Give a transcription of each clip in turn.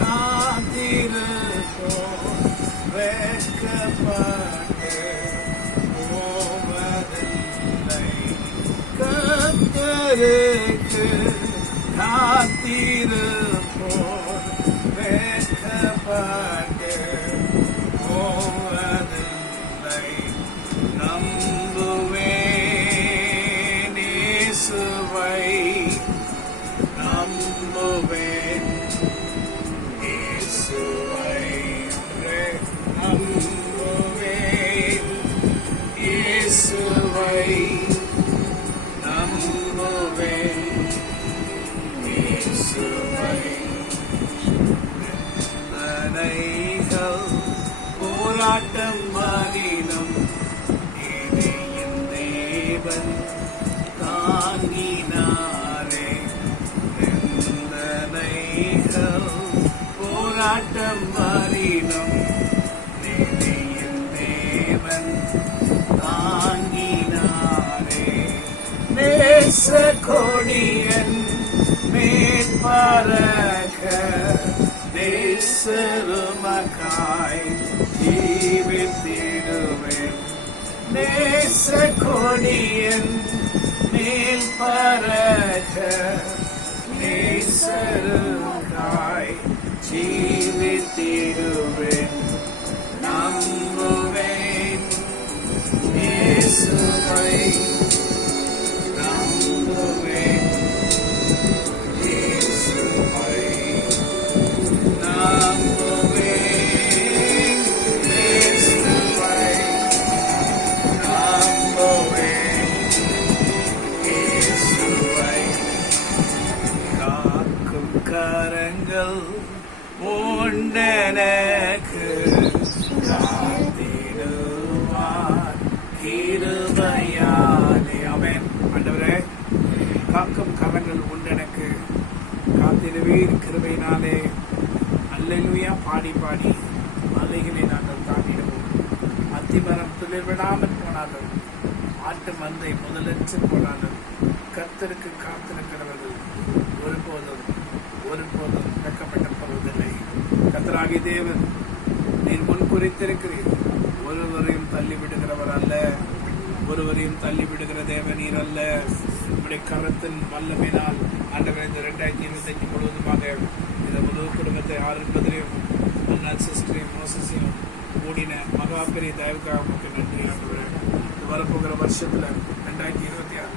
காத்திருப்போம் வெட்கப்பட்டு போவதில்லை. கர்த்தருக்கு காத்திருப்போம் வெட்கப்பட்டு போவதில்லை. நம்புவேன் இயேசுவை, நம்புவேன் இயேசுவை, நம்புவேன் இயேசுவை, நம்புவேன் இயேசுவை. நிந்தனைகள் போராட்டம் மதினம் என் தேவன் தாங்கினாரே. நிந்தனைகள் போராட்டம் மதினம் என் தேவன் தாங்கினாரே. நேச கொடியன் மேற்பறக்க தேசருமக்காய் ஜீவித்திடுவேன். நேச கொடியன் மேல் பறக்க நேசருக்காய் ஜீவித்திடுவேன். நம்புவேன் இயேசுவை, நம்புவேன் இயேசுவை, நம்புவேன் இயேசுவை, நம்புவேன் இயேசுவை. காக்கும் கரங்கள் உண்டெனக்கு காத்திடுவார் கிருபையாலே. ஆமென். ஆண்டவரே, காக்கும் கரங்கள் உண்டெனக்கு காத்திடுவீர் கிருபையினாலே. அல்லேலூயா. பாடி பாடி மலைகளை நாங்கள் தாண்டிடுவோம். அத்திமரம் துளிர் விடாமல் போனாலும், ஆட்டு மந்தை முதலற்று போனாலும், கர்த்தருக்கு காத்திருக்கிறவர்கள் ஒருபோதும் வெட்கப்பட்ட போவதில்லை. கர்த்தராகிய தேவன், நீர் முன் குறித்திருக்கிறீர். ஒருவரையும் தள்ளிவிடுகிறவர் அல்ல, ஒருவரையும் தள்ளிவிடுகிற தேவன் நீர் அல்ல. உடைய கரத்தின் வல்லமையினால் ஆண்டவரே, இந்த 2025 முழுவதுமாக இந்த முழு குடும்பத்தை ஆரம்பிப்பதிலையும் அண்ணால் சிஸ்டரையும் மோசஸையும் கூடின மகா பெரிய தயவுக்காக உங்களுக்கு நன்றி ஆண்டவரே. இது வரப்போகிற வருஷத்துல 2026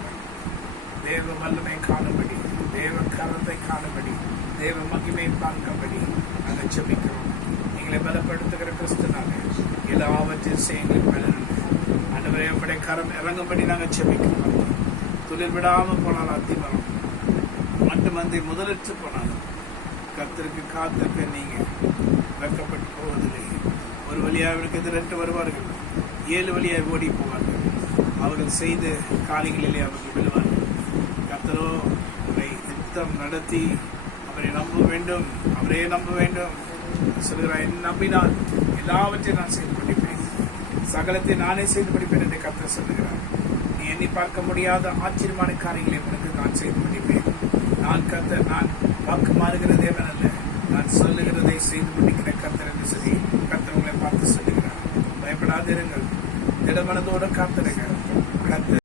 தேவ வல்லமை காணும்படி, தேவ கரத்தை காணும்படி, தேவ மகிமை பார்க்கும்படி நாங்கள் ஜெபிக்கிறோம். எங்களை பலப்படுத்துகிற கிறிஸ்துனால எல்லாவற்றையும் செய்யுங்கள். ஆண்டவரே, உங்களுடைய கரம் இறங்கும்படி நாங்கள் ஜெபிக்கிறோம். துளிர் விடாமல் போனாலும், அத்திமரம் மட்டு மந்தை முதலற்று போனாலும், கர்த்தருக்கு காத்திருக்க நீங்க வெட்கப்பட்டு போவதில்லை. ஒரு வழியாக அவருக்கு எதிரட்டு வருவார்கள், 7 வழியாக ஓடி போவார்கள். அவர்கள் செய்த காரியங்களிலே அவர்கள் விழுவார்கள். கர்த்தரோ அவரை யுத்தம் நடத்தி அவரை நம்ப வேண்டும், அவரே நம்ப வேண்டும் சொல்கிறார். என்ன நம்பினால் எல்லாவற்றையும் நான் செய்து படிப்பேன், சகலத்தை நானே செய்து படிப்பேன் என்று கர்த்தர் சொல்லுகிறார். நீ எண்ணி பார்க்க முடியாத ஆச்சரியமான காரியங்களை உனக்கு நான் செய்து முடிப்பேன். நான் கர்த்தர், நான் வாக்கு மாறுகிற தேவன் அல்ல, நான் சொல்லுகிறதை செய்து முடிக்கிற கர்த்தர் என்று சொல்லி கர்த்தர் உங்களை பார்த்து சொல்லுகிறார். பயப்படாதிருங்கள், திடமனதோடு காத்திருங்கள். கர்த்தர்